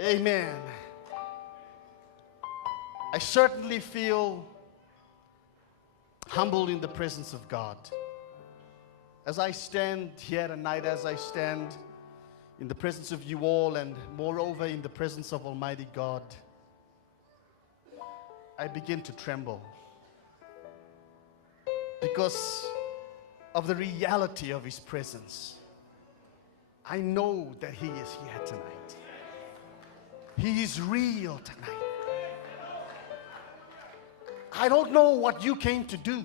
Amen. I certainly feel humbled in the presence of God. As I stand here tonight, as I stand in the presence of you all, and moreover in the presence of Almighty God, I begin to tremble because of the reality of His presence. I know that He is here tonight. He is real tonight. I don't know what you came to do,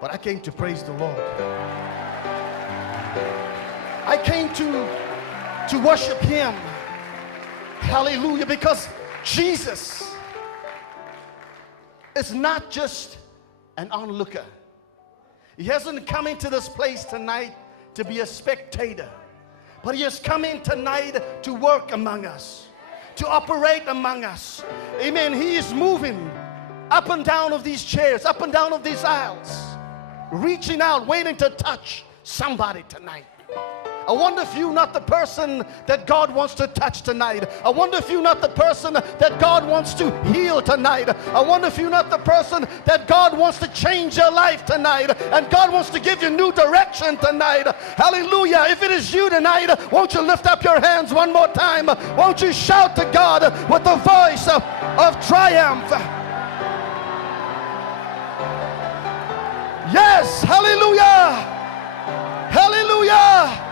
but I came to praise the Lord. I came to worship Him. Hallelujah. Because Jesus is not just an onlooker. He hasn't come into this place tonight to be a spectator, but He has come in tonight to work among us, to operate among us. Amen. He is moving up and down of these chairs, up and down of these aisles, reaching out, waiting to touch somebody tonight. I wonder if you're not the person that God wants to touch tonight. I wonder if you're not the person that God wants to heal tonight. I wonder if you're not the person that God wants to change your life tonight, and God wants to give you new direction tonight. Hallelujah. If it is you tonight, won't you lift up your hands one more time? Won't you shout to God with the voice of triumph? Yes. Hallelujah. Hallelujah.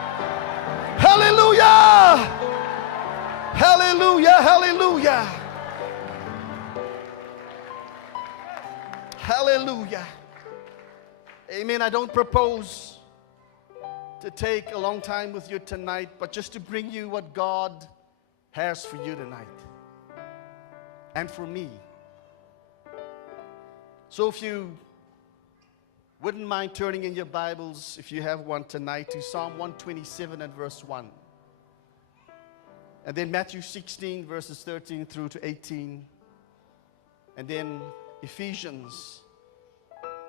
Hallelujah! Hallelujah! Hallelujah! Hallelujah! Amen. I don't propose to take a long time with you tonight, but just to bring you what God has for you tonight and for me. So if you wouldn't mind turning in your Bibles, if you have one tonight, to Psalm 127 and verse 1. And then Matthew 16 verses 13 through to 18. And then Ephesians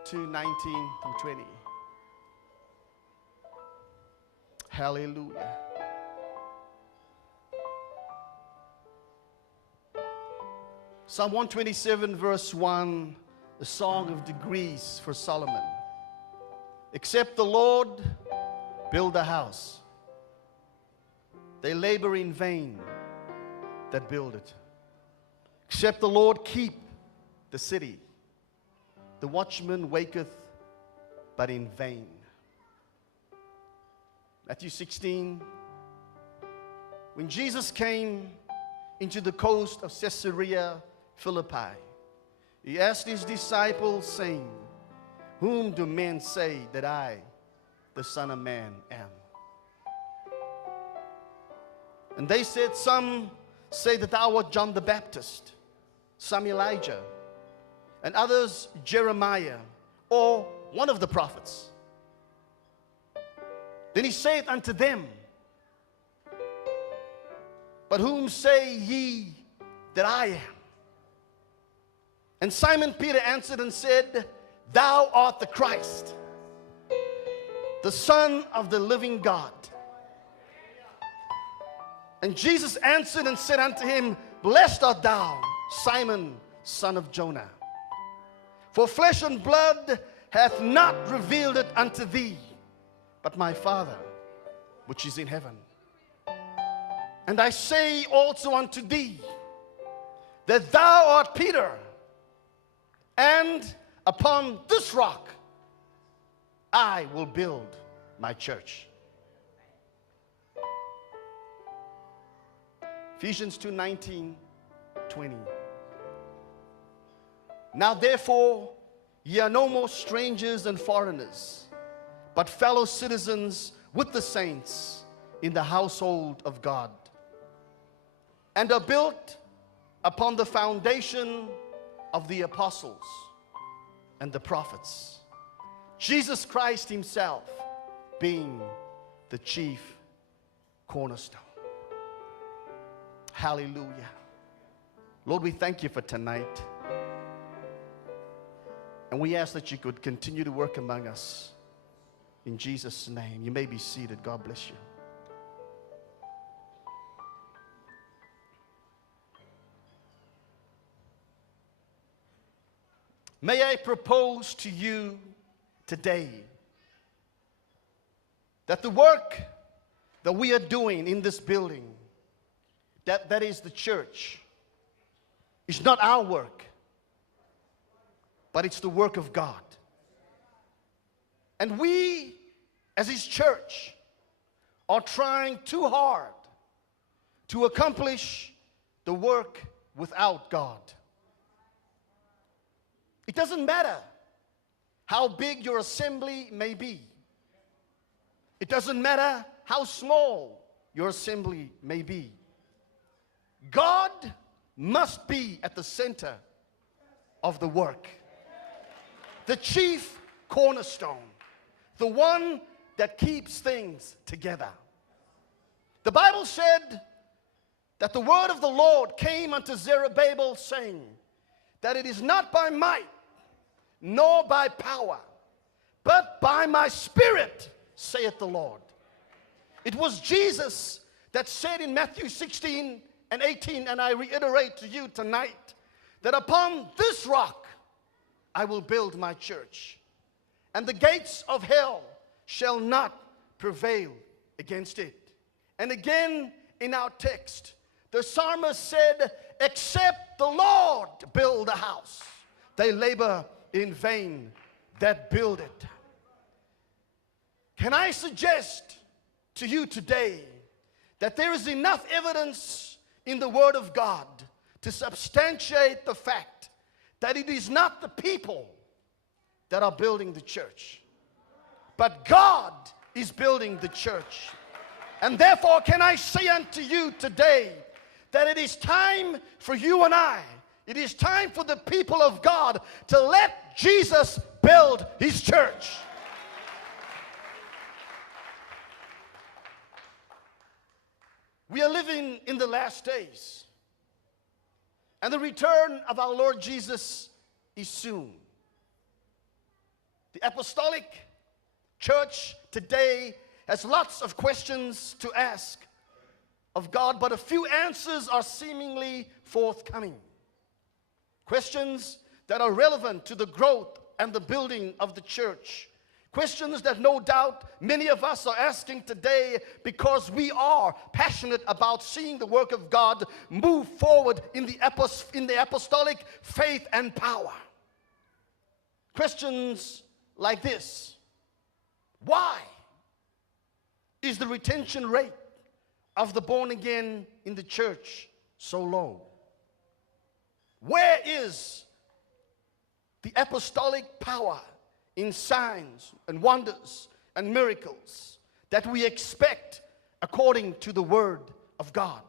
2:19 through 20. Hallelujah. Psalm 127 verse 1, a song of degrees for Solomon. Except the Lord build a house, they labor in vain that build it. Except the Lord keep the city, the watchman waketh but in vain. Matthew 16, when Jesus came into the coast of Caesarea Philippi, He asked His disciples, saying, whom do men say that I, the Son of Man, am? And they said, some say that thou art John the Baptist, some Elijah, and others Jeremiah, or one of the prophets. Then He saith unto them, but whom say ye that I am? And Simon Peter answered and said, thou art the Christ, the Son of the living God. And Jesus answered and said unto him, blessed art thou, Simon, son of Jonah. For flesh and blood hath not revealed it unto thee, but my Father, which is in heaven. And I say also unto thee, that thou art Peter, and upon this rock I will build my church. Ephesians 2:19, 20. Now therefore ye are no more strangers and foreigners, but fellow citizens with the saints in the household of God, and are built upon the foundation of the apostles and the prophets, Jesus Christ Himself being the chief cornerstone. Hallelujah. Lord, we thank You for tonight. And we ask that You could continue to work among us. In Jesus' name. You may be seated. God bless you. May I propose to you today that the work that we are doing in this building, that is the church, is not our work, but it's the work of God. And we, as His church, are trying too hard to accomplish the work without God. It doesn't matter how big your assembly may be. It doesn't matter how small your assembly may be. God must be at the center of the work. The chief cornerstone, the one that keeps things together. The Bible said that the word of the Lord came unto Zerubbabel, saying that it is not by might nor by power, but by my Spirit, saith the Lord. It was Jesus that said in Matthew 16 and 18, and I reiterate to you tonight, that upon this rock I will build my church, and the gates of hell shall not prevail against it. And again in our text, the psalmist said, except the Lord build a house, they labor in vain that build it. Can I suggest to you today that there is enough evidence in the Word of God to substantiate the fact that it is not the people that are building the church, but God is building the church. And therefore, can I say unto you today that it is time for you and I, it is time for the people of God to let Jesus build His church. We are living in the last days, and the return of our Lord Jesus is soon. The apostolic church today has lots of questions to ask of God, but a few answers are seemingly forthcoming. Questions that are relevant to the growth and the building of the church. Questions that no doubt many of us are asking today because we are passionate about seeing the work of God move forward in the apostolic faith and power. Questions like this: why is the retention rate of the born again in the church so low? Where is the apostolic power in signs and wonders and miracles that we expect according to the Word of God?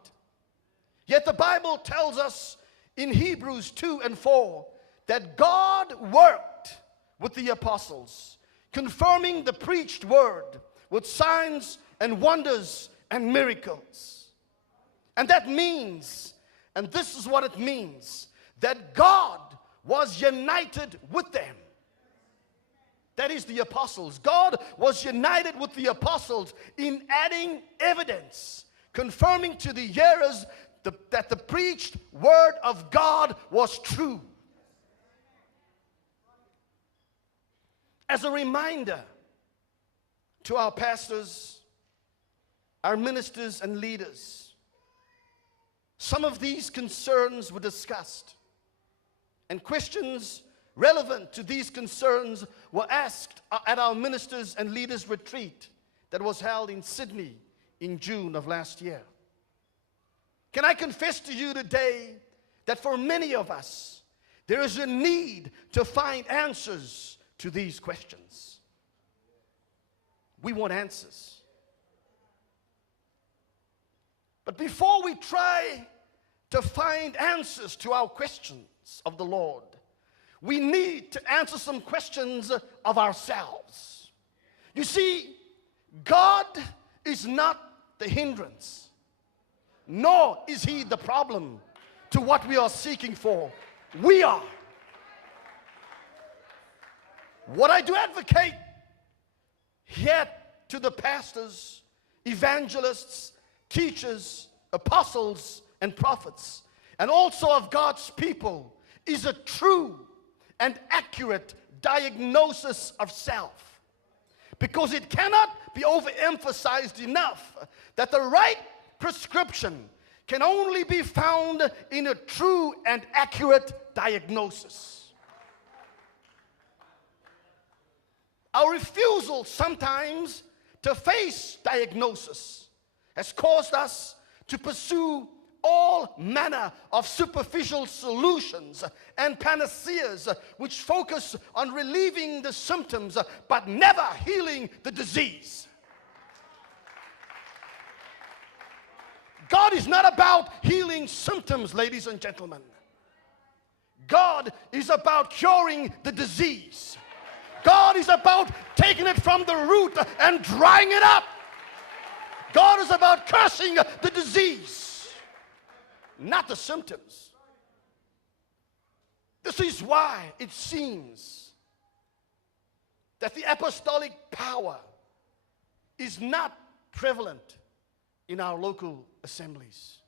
Yet the Bible tells us in Hebrews 2 and 4 that God worked with the apostles, confirming the preached word with signs and wonders and miracles. And that means, and this is what it means, that God was united with them. That is the apostles. God was united with the apostles in adding evidence, confirming to the hearers that the preached word of God was true. As a reminder to our pastors, our ministers and leaders, some of these concerns were discussed, and questions relevant to these concerns were asked at our ministers and leaders retreat that was held in Sydney in June of last year. Can I confess to you today that for many of us, there is a need to find answers to these questions. We want answers. But before we try to find answers to our questions of the Lord, we need to answer some questions of ourselves. You see, God is not the hindrance, nor is He the problem to what we are seeking for. We are. What I do advocate here to the pastors, evangelists, teachers, apostles, and prophets, and also of God's people, is a true and accurate diagnosis of self. Because it cannot be overemphasized enough that the right prescription can only be found in a true and accurate diagnosis. Our refusal sometimes to face diagnosis has caused us to pursue all manner of superficial solutions and panaceas which focus on relieving the symptoms but never healing the disease. God is not about healing symptoms, ladies and gentlemen. God is about curing the disease. God is about taking it from the root and drying it up. God is about cursing the disease, not the symptoms. This is why it seems that the apostolic power is not prevalent in our local assemblies.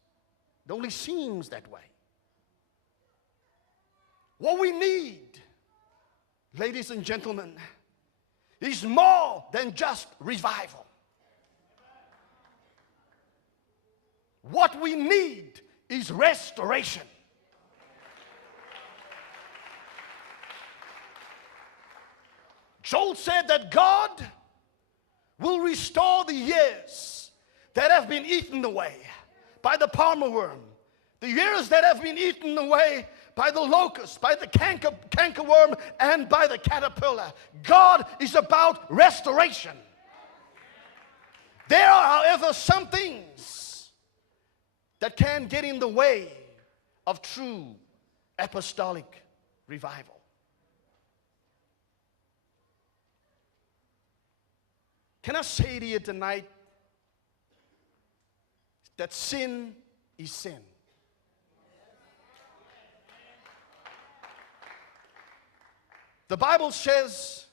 It only seems that way. What we need, ladies and gentlemen, is more than just revival. What we need is restoration. Joel said that God will restore the years that have been eaten away by the palmer worm, the years that have been eaten away by the locust, by the cankerworm, and by the caterpillar. God is about restoration. There are, however, some things that can get in the way of true apostolic revival. Can I say to you tonight that sin is sin? The Bible says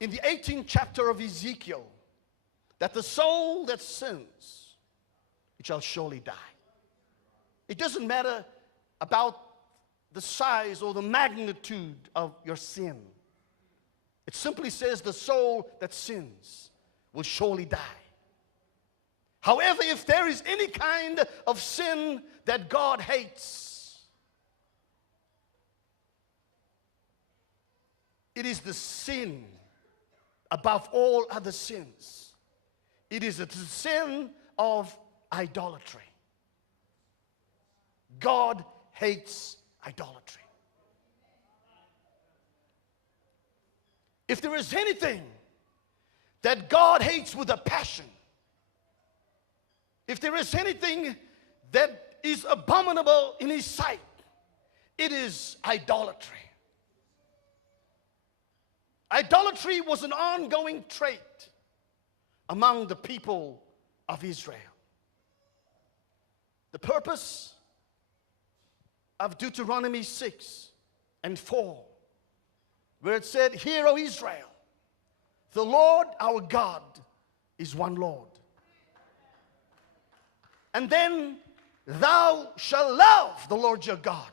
in the 18th chapter of Ezekiel that the soul that sins, it shall surely die. It doesn't matter about the size or the magnitude of your sin. It simply says the soul that sins will surely die. However, if there is any kind of sin that God hates, it is the sin above all other sins. It is the sin of idolatry. God hates idolatry. If there is anything that God hates with a passion, if there is anything that is abominable in His sight, it is idolatry. Idolatry was an ongoing trait among the people of Israel. The purpose of Deuteronomy 6 and 4, where it said, "Hear, O Israel, the Lord our God is one Lord. And then thou shalt love the Lord your God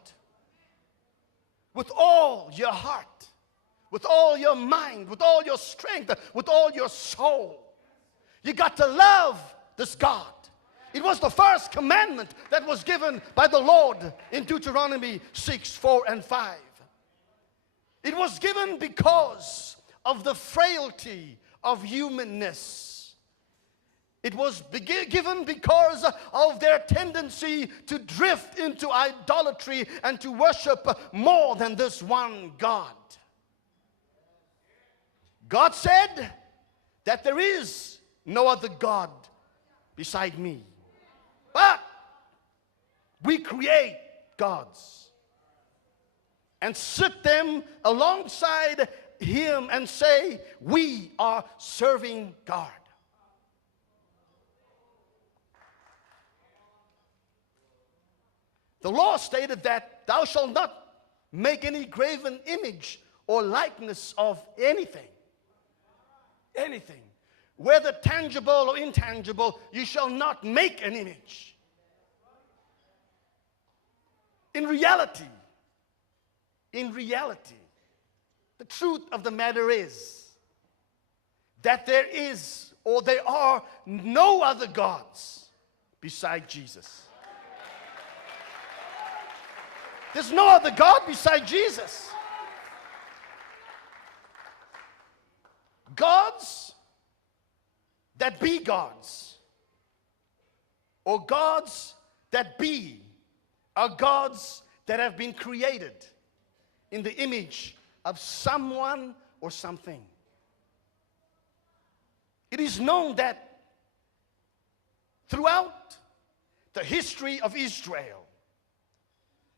with all your heart, with all your mind, with all your strength, with all your soul." You got to love this God. It was the first commandment that was given by the Lord in Deuteronomy 6, 4, and 5. It was given because of the frailty of humanness. It was given because of their tendency to drift into idolatry and to worship more than this one God. God said that there is no other God beside me. But we create gods and sit them alongside Him and say, we are serving God. The law stated that thou shalt not make any graven image or likeness of anything. Anything. Whether tangible or intangible, you shall not make an image. In reality, in reality, the truth of the matter is that there is or there are no other gods beside Jesus. There's no other God beside Jesus. Gods that be gods, or gods that be, are gods that have been created in the image of someone or something. It is known that throughout the history of Israel,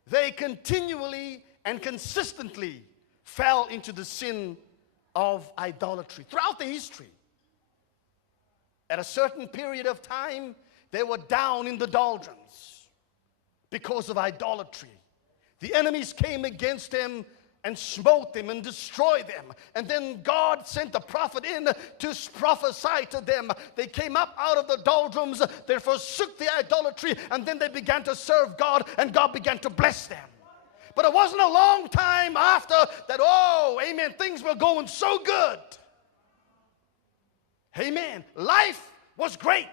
they continually and consistently fell into the sin of idolatry throughout the history. At a certain period of time, they were down in the doldrums because of idolatry. The enemies came against them and smote them and destroyed them. And then God sent the prophet in to prophesy to them. They came up out of the doldrums, they forsook the idolatry, and then they began to serve God, and God began to bless them. But it wasn't a long time after that, oh, amen, things were going so good. Amen. Life was great.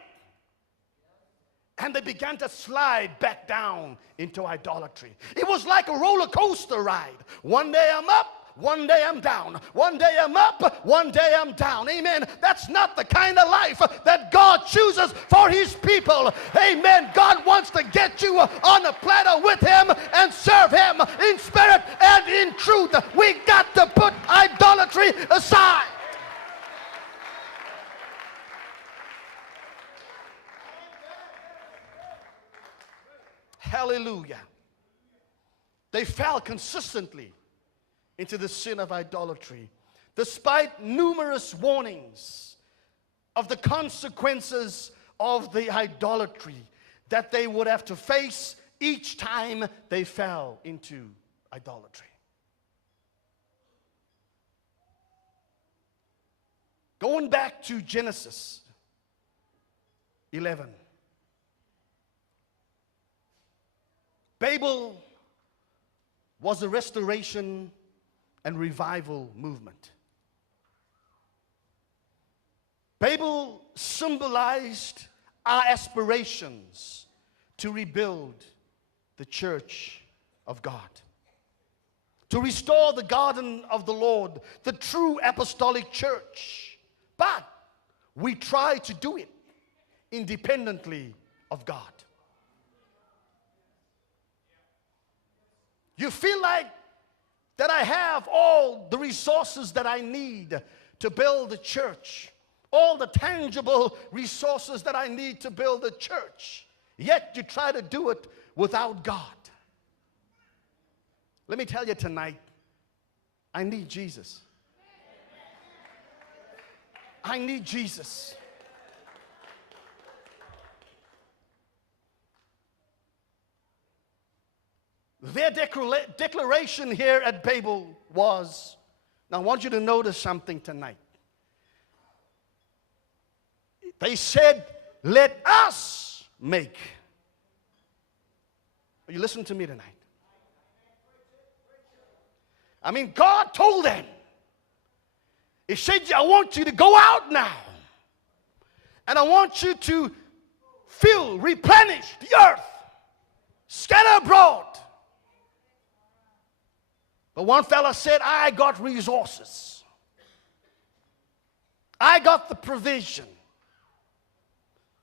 And they began to slide back down into idolatry. It was like a roller coaster ride. One day I'm up, one day I'm down. One day I'm up, one day I'm down. Amen. That's not the kind of life that God chooses for his people. Amen. God wants to get you on a platter with him and serve him in spirit and in truth. We got to put idolatry aside. Hallelujah. They fell consistently into the sin of idolatry, despite numerous warnings of the consequences of the idolatry that they would have to face each time they fell into idolatry. Going back to Genesis 11. Babel was a restoration and revival movement. Babel symbolized our aspirations to rebuild the church of God, to restore the garden of the Lord, the true apostolic church. But we try to do it independently of God. You feel like that I have all the resources that I need to build a church, all the tangible resources that I need to build a church, yet you try to do it without God. Let me tell you tonight, I need Jesus. I need Jesus. Their declaration here at Babel was, now I want you to notice something tonight. They said, let us make. Are you listening to me tonight? I mean, God told them. He said, I want you to go out now. And I want you to fill, replenish the earth. Scatter abroad. But one fella said, I got resources. I got the provision.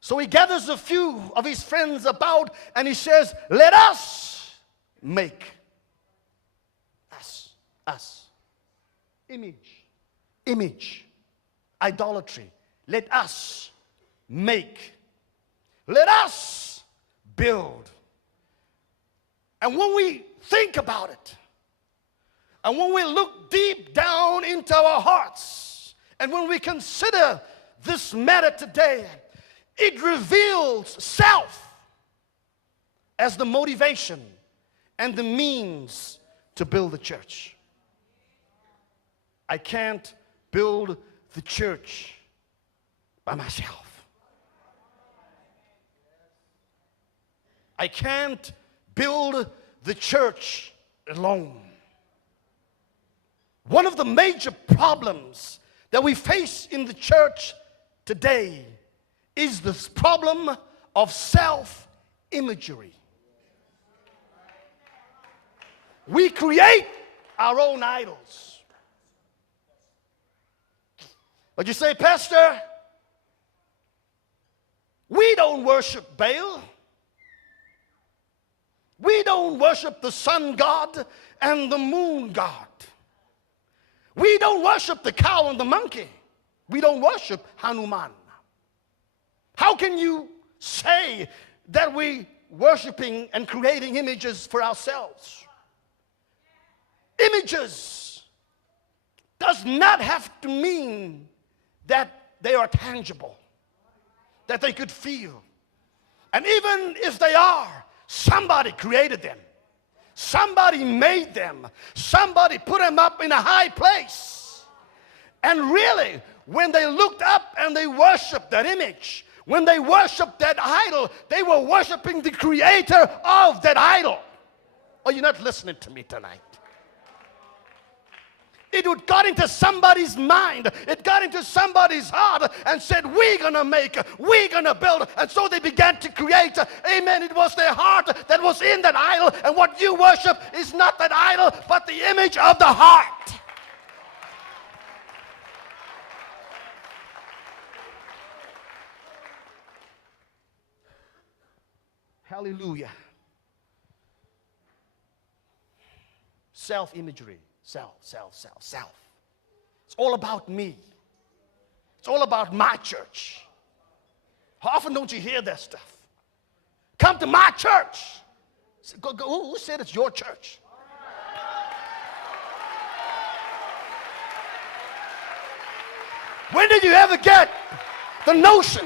So he gathers a few of his friends about and he says, let us make. Us. Image. Idolatry. Let us make. Let us build. And when we think about it, and when we look deep down into our hearts, and when we consider this matter today, it reveals self as the motivation and the means to build the church. I can't build the church by myself. I can't build the church alone. One of the major problems that we face in the church today is this problem of self-imagery. We create our own idols. But you say, Pastor, we don't worship Baal. We don't worship the sun god and the moon god. We don't worship the cow and the monkey. We don't worship Hanuman. How can you say that we worshiping and creating images for ourselves? Images does not have to mean that they are tangible, that they could feel. And even if they are, somebody created them. Somebody made them. Somebody put them up in a high place. And really, when they looked up and they worshiped that image, when they worshiped that idol, they were worshiping the creator of that idol. Oh, you're not listening to me tonight. It got into somebody's mind. It got into somebody's heart and said, we're going to make, we're going to build. And so they began to create. Amen. It was their heart that was in that idol. And what you worship is not that idol, but the image of the heart. Hallelujah. Self-imagery. Self. It's all about me. It's all about my church. How often don't you hear that stuff? Come to my church. Who said it's your church? When did you ever get the notion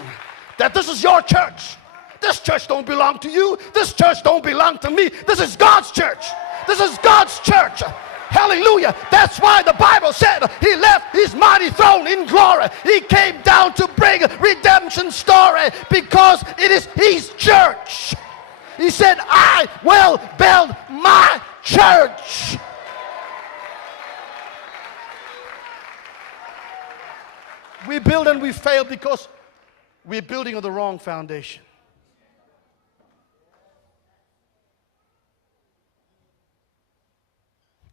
that this is your church? This church don't belong to you. This church don't belong to me. This is God's church. This is God's church. Hallelujah. That's why the Bible said he left his mighty throne in glory. He came down to bring redemption story because it is his church. He said, I will build my church. We build and we fail because we're building on the wrong foundation.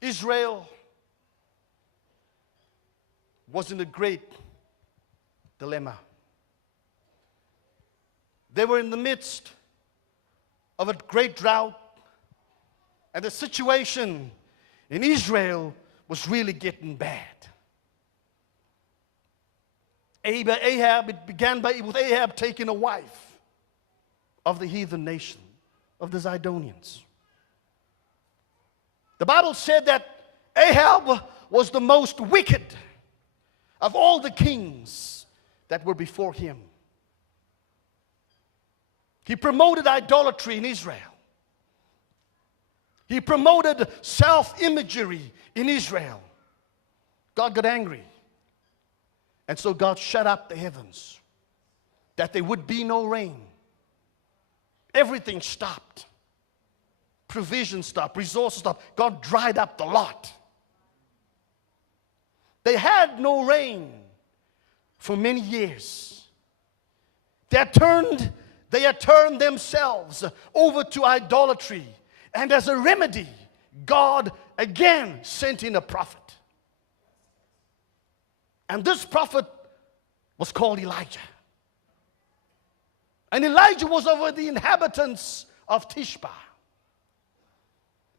Israel was in a great dilemma. They were in the midst of a great drought, and the situation in Israel was really getting bad. It began with Ahab taking a wife of the heathen nation, of the Zidonians. The Bible said that Ahab was the most wicked of all the kings that were before him. He promoted idolatry in Israel. He promoted self-imagery in Israel. God got angry. And so God shut up the heavens, that there would be no rain. Everything stopped. Provision stopped, resources stopped. God dried up the lot. They had no rain for many years. They had turned themselves over to idolatry. And as a remedy, God again sent in a prophet. And this prophet was called Elijah. And Elijah was over the inhabitants of Tishba,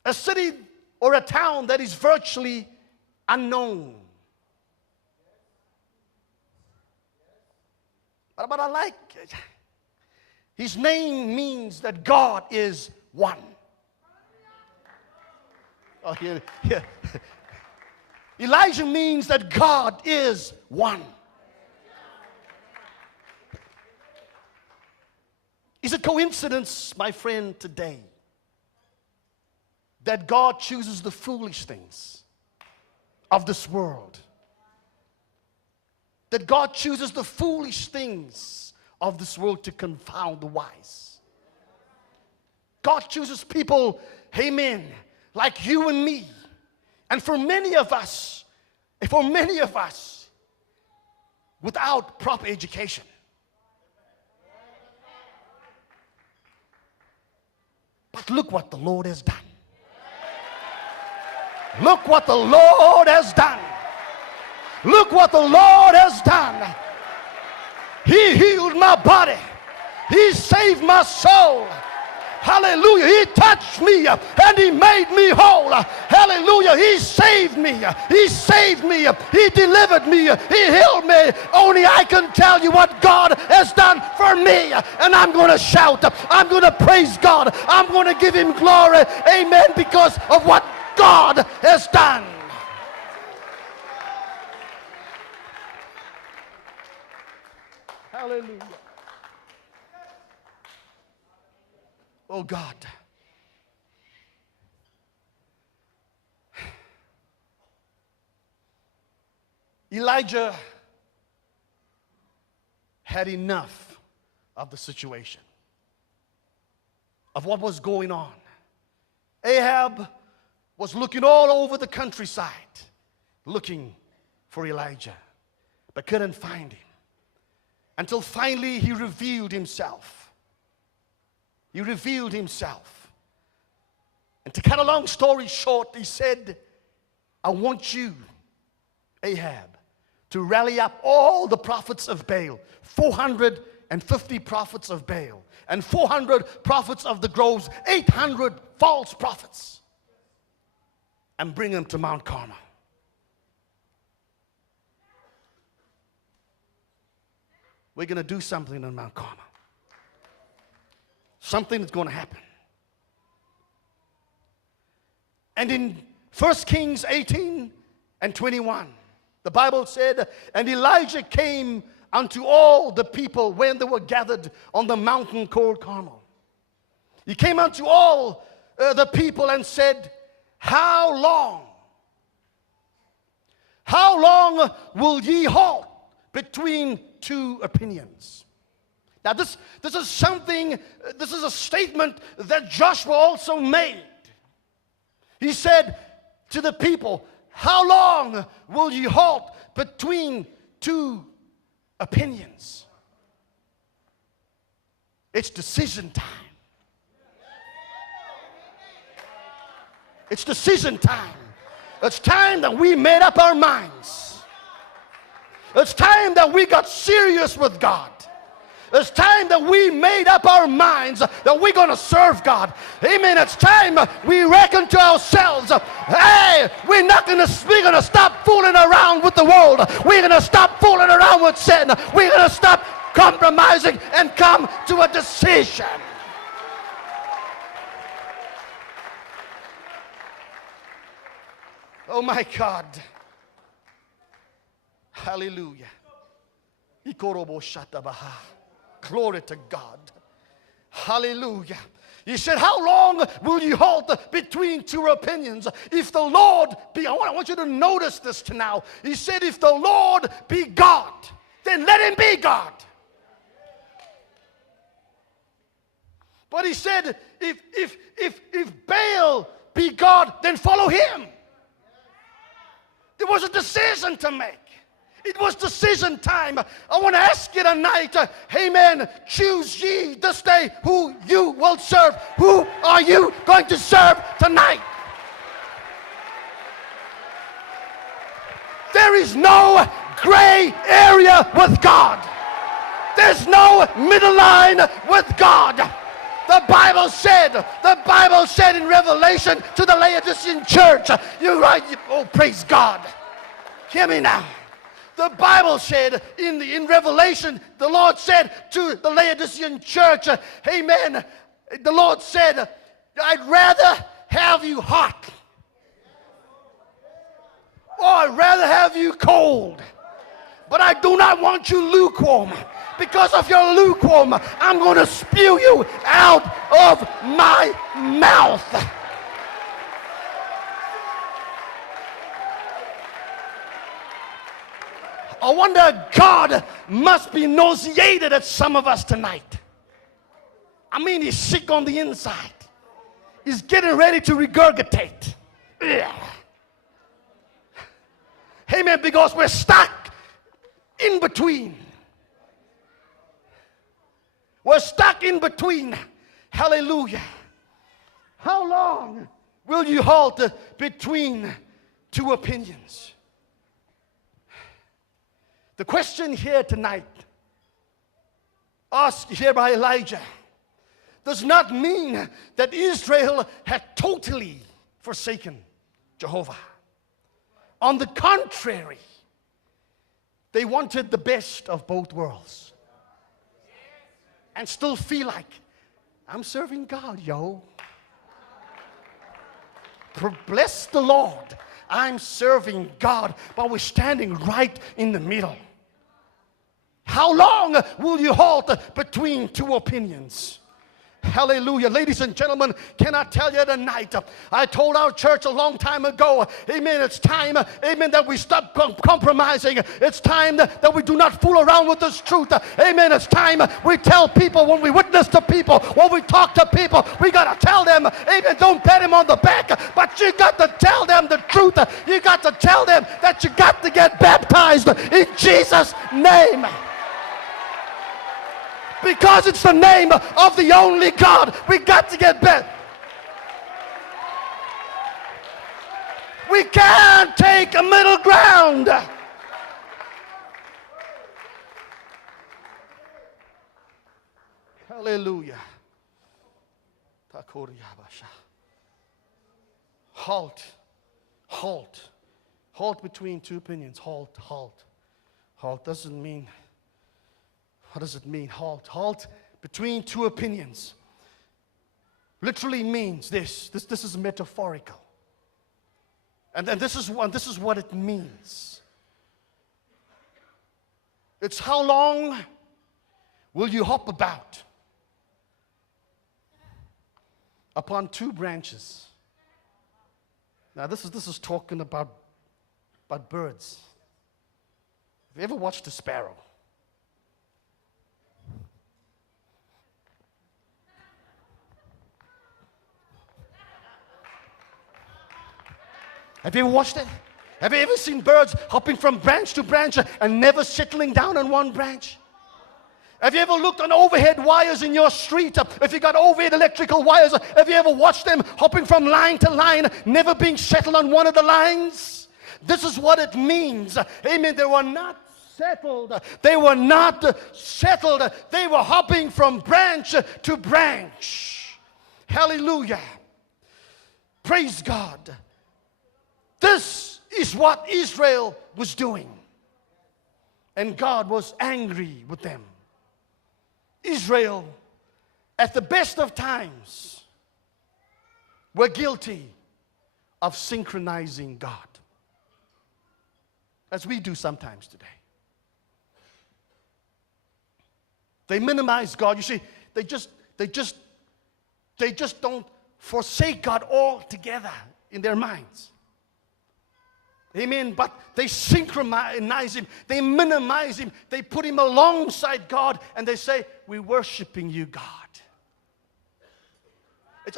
a city or a town that is virtually unknown. But I like it. His name means that God is one. Oh, here. Elijah means that God is one. Is it coincidence, my friend, today, that God chooses the foolish things of this world? That God chooses the foolish things of this world to confound the wise. God chooses people, amen, like you and me. And for many of us, for many of us, without proper education. But look what the Lord has done. Look what the Lord has done. Look what the Lord has done. He healed my body. He saved my soul. Hallelujah. He touched me and He made me whole. Hallelujah. He saved me. He saved me. He delivered me. He healed me. Only I can tell you what God has done for me. And I'm going to shout. I'm going to praise God. I'm going to give Him glory. Amen. Because of what God has done. Hallelujah. Oh God. Elijah had enough of the situation, of what was going on. Ahab was looking all over the countryside, looking for Elijah, but couldn't find him. Until finally he revealed himself. He revealed himself. And to cut a long story short, he said, I want you, Ahab, to rally up all the prophets of Baal, 450 prophets of Baal, and 400 prophets of the groves, 800 false prophets, and bring them to Mount Carmel. We're going to do something on Mount Carmel. Something is going to happen. And in 1 Kings 18 and 21, the Bible said, and Elijah came unto all the people when they were gathered on the mountain called Carmel. He came unto all the people and said, How long will ye halt between two opinions? Now this is something, this is a statement that Joshua also made. He said to the people, how long will you halt between two opinions? It's decision time. It's decision time. It's time that we made up our minds. It's time that we got serious with God. It's time that we made up our minds that we're going to serve God. Amen. It's time we reckon to ourselves, hey, we're going to stop fooling around with the world. We're going to stop fooling around with sin. We're going to stop compromising and come to a decision. Oh my God. Hallelujah. Glory to God. Hallelujah. He said, how long will you halt between two opinions? If the Lord be, I want you to notice this now. He said, if the Lord be God, then let Him be God. But he said, if Baal be God, then follow him. There was a decision to make. It was decision time. I want to ask you tonight, amen, choose ye this day who you will serve. Who are you going to serve tonight? There is no gray area with God. There's no middle line with God. The Bible said in Revelation to the Laodicean church, you're right, oh praise God. Hear me now. The Bible said in Revelation, the Lord said to the Laodicean church, amen, the Lord said, I'd rather have you hot, or I'd rather have you cold, but I do not want you lukewarm. Because of your lukewarm, I'm going to spew you out of my mouth. I wonder, God must be nauseated at some of us tonight. I mean, He's sick on the inside. He's getting ready to regurgitate. Amen. Because we're stuck in between. We're stuck in between. Hallelujah. How long will you halt between two opinions? The question here tonight, asked here by Elijah, does not mean that Israel had totally forsaken Jehovah. On the contrary, they wanted the best of both worlds and still feel like, I'm serving God, yo. Bless the Lord. I'm serving God, but we're standing right in the middle. How long will you halt between two opinions? Hallelujah. Ladies and gentlemen, can I tell you tonight, I told our church a long time ago, amen, it's time, amen, that we stop compromising. It's time that we do not fool around with this truth. Amen. It's time we tell people, when we witness to people, when we talk to people, we got to tell them, amen, don't pat them on the back, but you got to tell them the truth. You got to tell them that you got to get baptized in Jesus' name. Because it's the name of the only God. We got to get back. We can't take a middle ground. Hallelujah. Halt. Halt. Halt between two opinions. Halt. Halt. Halt doesn't mean... What does it mean? Halt. Halt between two opinions. Literally means this. This is metaphorical. And this is what it means. It's how long will you hop about upon two branches? Now this is talking about birds. Have you ever watched a sparrow? Have you ever watched it? Have you ever seen birds hopping from branch to branch and never settling down on one branch? Have you ever looked on overhead wires in your street? If you got overhead electrical wires, have you ever watched them hopping from line to line, never being settled on one of the lines? This is what it means. Amen. They were not settled. They were not settled. They were hopping from branch to branch. Hallelujah. Praise God. This is what Israel was doing. And God was angry with them. Israel, at the best of times, were guilty of synchronizing God, as we do sometimes today. They minimize God. You see, they just don't forsake God altogether in their minds. Amen. But they synchronize Him. They minimize Him. They put Him alongside God, and they say, we're worshiping you, God. It's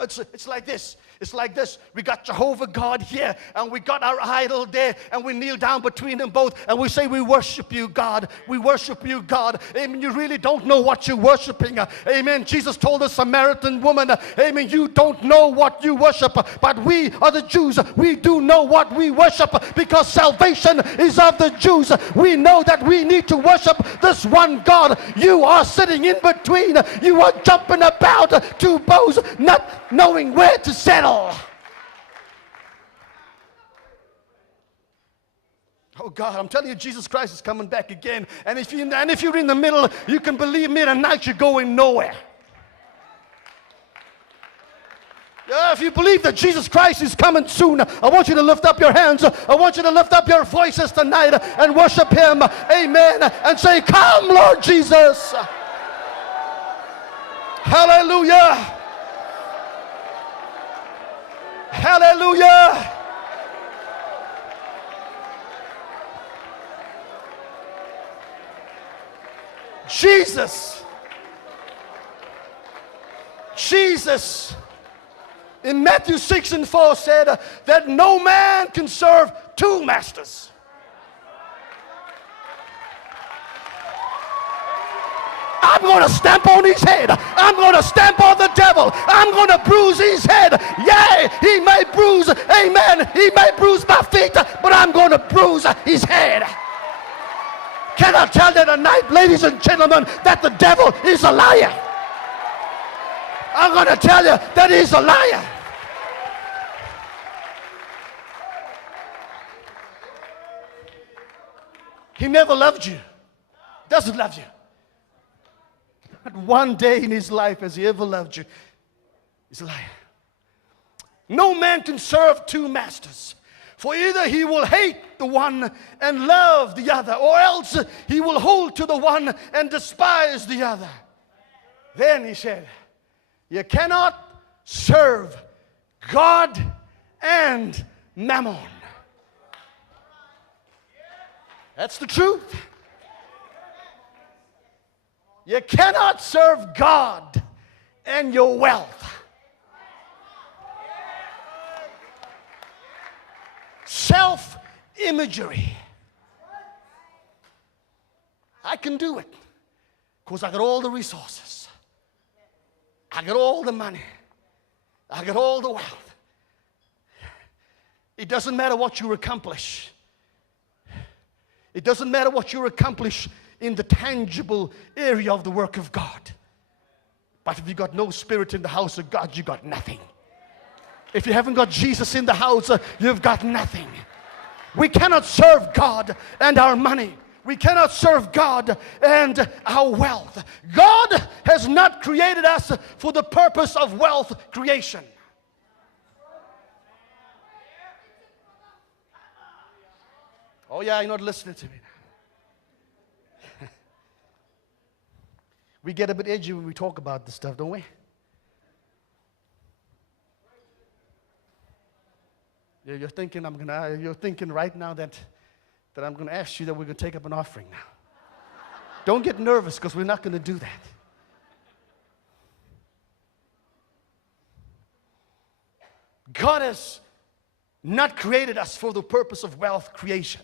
like this. It's like this. We got Jehovah God here, and we got our idol there, and we kneel down between them both, and we say, we worship you, God. We worship you, God. Amen. You really don't know what you're worshiping. Amen. Jesus told the Samaritan woman, amen, you don't know what you worship, but we are the Jews. We do know what we worship, because salvation is of the Jews. We know that we need to worship this one God. You are sitting in between. You are jumping about two bows, not knowing where to settle. Oh God, I'm telling you, Jesus Christ is coming back again. And if you're in the middle, you can believe me, tonight you're going nowhere. Yeah, if you believe that Jesus Christ is coming soon, I want you to lift up your hands. I want you to lift up your voices tonight and worship Him. Amen. And say, come, Lord Jesus. Hallelujah. Hallelujah. Jesus in Matthew 6:4 said that no man can serve two masters. I'm going to stamp on his head. I'm going to stamp on the devil. I'm going to bruise his head. Yea, he may bruise, amen, he may bruise my feet, but I'm going to bruise his head. Can I tell you tonight, ladies and gentlemen, that the devil is a liar? I'm going to tell you that he's a liar. He never loved you. Doesn't love you. Not one day in his life has he ever loved you. He's a liar. No man can serve two masters. For either he will hate the one and love the other, or else he will hold to the one and despise the other. Then he said, you cannot serve God and mammon. That's the truth. You cannot serve God and your wealth. Self-imagery. I can do it because I got all the resources. I got all the money. I got all the wealth. It doesn't matter what you accomplish. It doesn't matter what you accomplish in the tangible area of the work of God. But if you got no spirit in the house of God, you got nothing. If you haven't got Jesus in the house, you've got nothing. We cannot serve God and our money. We cannot serve God and our wealth. God has not created us for the purpose of wealth creation. Oh yeah, you're not listening to me now. We get a bit edgy when we talk about this stuff, don't we? You're thinking right now that I'm gonna ask you that we're gonna take up an offering now. Don't get nervous, because we're not gonna do that. God has not created us for the purpose of wealth creation.